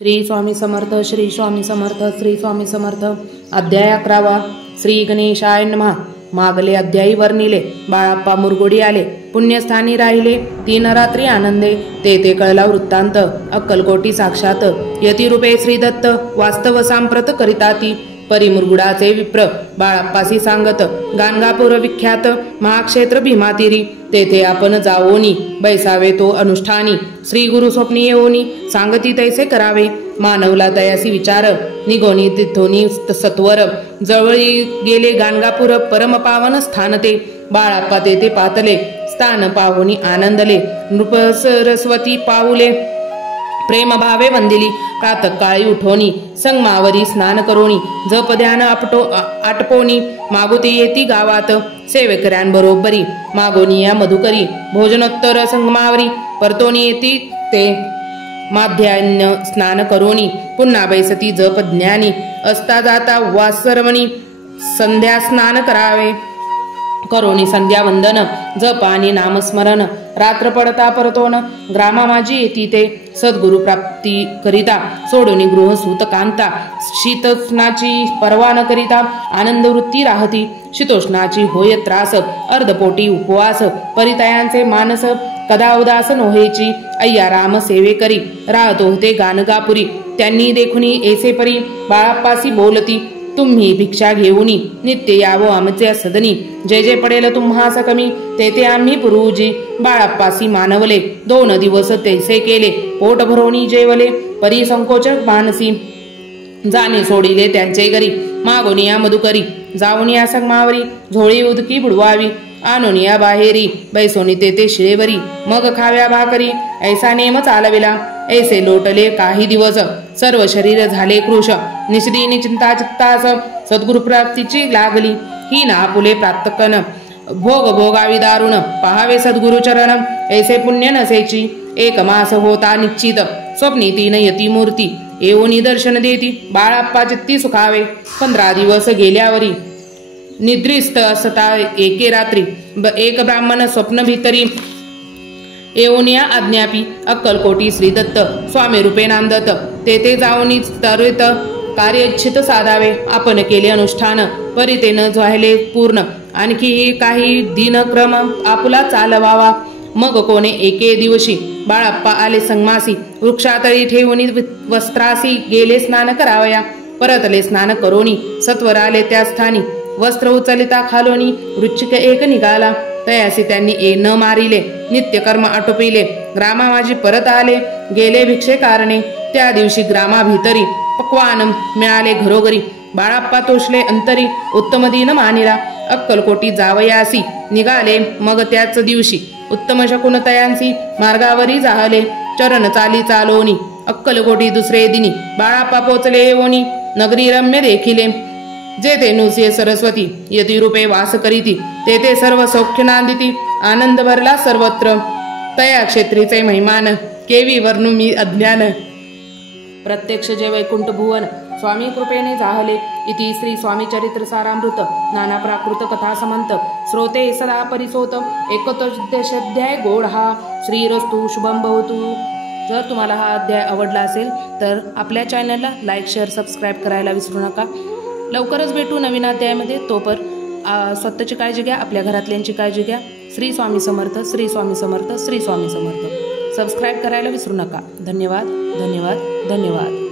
श्री स्वामी समर्थ, श्री स्वामी समर्थ, श्री स्वामी समर्थ। अध्याय 11। श्री गणेशाय नमः। मागले अध्यायी वर्णिले। बाळाप्पा मुरगोडी आले, पुण्यस्थानी राहिले 3 रात्री आनंदे। ते कळला वृत्तांत। अक्कलकोटी साक्षात यतिरूपे श्री दत्त, वास्तव सांप्रत करिताती। परिमुरगुडाचे विप्र बाळाप्पासी सांगत, गाणगापूर विख्यात महाक्षेत्र भीमातीरी। तेथे आपण जावोनी, बैसावे तो अनुष्ठानी। श्री गुरु स्वप्नी येऊनी, सांगती तैसे करावे। मानवला तयासी विचार, निगोनी तिथोनी सत्वर। जवळी गेले गाणगापूर, परम पावन स्थान ते। बाळाप्पा तेथे पातले, स्थान पाहुनी आनंदले। नृप सरस्वती पाऊले, प्रेम भावे वंदिली। प्रातःकाळी उठोनी, संगमावरी स्नान करोनी। जप ध्यान आटपोनी, मागुती येती गावात। सेवेकऱ्यांबरोबरी मागोनी या मधुकरी। भोजनोत्तर संगमावरी, परतोनी येती ते। माध्यान्ह स्नान करोनी, पुन्हा बैसती जप ज्ञानी। असता जाता वासरवणी, संध्या स्नान करावे। करोनी संध्या वंदन, जप आणि नामस्मरण। रात्र पडता परतोन, ग्रामा माझी येती ते। सद्गुरु प्राप्ती करिता, सोडोनी गृह सूत कांता। शीतोष्णाची पर्वा न करिता, आनंद वृत्ती राहती। शीतोष्णाची होय त्रास, अर्धपोटी उपवास। परितयांचे मानस, कदा उदास नोहेची। अय्या राम सेवे करी, राहतो होते गाणगापुरी। त्यांनी देखुनी ऐसे परी, बाळाप्पासी बोलती। तुम्ही भिक्षा घेऊनी, नित्य यावो आमच्या सदनी। जे जे पडेल तुम्हास कमी, तेथे आम्ही पुरुजी। बाळाप्पासी मानवले, 2 दिवस तैसे केले। पोट भरोनी जेवले, परी संकोच मानसी। जाणे सोडिले त्यांचे घरी, मागोनिया मधुकरी। जाऊनिया संगमावरी, झोळी उदकी बुडवावी। आणोनिया बाहेरी, बैसोनी तेथे शिळेवरी। मग खाव्या भाकरी, ऐसा नेम चालविला। ऐसे लोटले काही दिवस, सर्व शरीर झाले कृश। निश्री चिंता चित्तास, सद्गुरु प्राप्तीची लागली। ही ना आपुले प्रातकन, भोग भोगावी दारुण। पहावे सद्गुरु चरण, ऐसे पुण्य नसेची। 1 मास होता निश्चित, स्वप्नी 3 यती मूर्ती। येऊनी दर्शन देती, बाळाप्पा चित्ती सुखावे। 15 दिवस गेल्यावरी, निद्रिस्त असता एके रात्री। 1 ब्राह्मण स्वप्न भीतरी, येऊनिया आज्ञापी। अक्कलकोटी श्री दत्त, स्वामी रूपे नांदत। तेथे जाऊनी त्वरित कार्यच्छित साधावे। आपण केले अनुष्ठान, परी न झाले पूर्ण। आणखी काही दिनक्रम आपुला चालवावा। मग कोणे एके दिवशी, बाळाप्पा आले संगमासी। वृक्षातळी ठेवूनी वस्त्रासी, गेले स्नान करावया। परतले स्नान करोनी, सत्वर आले त्या स्थानी। वस्त्र उचलिता खालोनी, वृश्चिक एक निघाला। तयासी त्यांनी न मारिले, नित्यकर्म आटोपिले। ग्रामा माझी परत आले, गेले भिक्षे कारणे। त्या दिवशी ग्रामा भीतरी, पक्वान मिळाले घरोघरी। बाळाप्पा तोषले अंतरी, उत्तम दिन मानिला। अक्कलकोटी जावयासी निघाले, मग त्याच दिवशी। उत्तम शकुन तयांसी, मार्गावरी जाहले। चरण चाली चालोनी, अक्कलकोटी दुसरे दिनी। बाळाप्पा पोचले येवोनी, नगरी रम्य देखिले। जेथे नुसिये सरस्वती, यतिरूपे वास करीती। तेथे सर्व सौख्य नांदिती, आनंद भरला सर्वत्र। तया क्षेत्रीचे महिमान, केवी वर्णू मी अज्ञान। प्रत्यक्ष जे वैकुंठ भुवन, स्वामी कृपेने जाहले। इति श्री स्वामी चरित्र सारामृत, नाना प्राकृत कथा समंत। श्रोते सदा परिसोत, 31 अध्याय गोड हा। श्रीरस्तु शुभम भवतु। जर तुम्हाला हा अध्याय आवडला असेल तर आपल्या चॅनलला लाईक, शेअर, सबस्क्राईब करायला विसरू नका। लवकरच भेटू नवीन अध्यायामध्ये। तोपर्यंत स्वतःची काळजी घ्या, आपल्या घरातल्यांची काळजी घ्या। श्री स्वामी समर्थ, श्री स्वामी समर्थ, श्री स्वामी समर्थ। सबस्क्राईब करायला विसरू नका। धन्यवाद, धन्यवाद, धन्यवाद।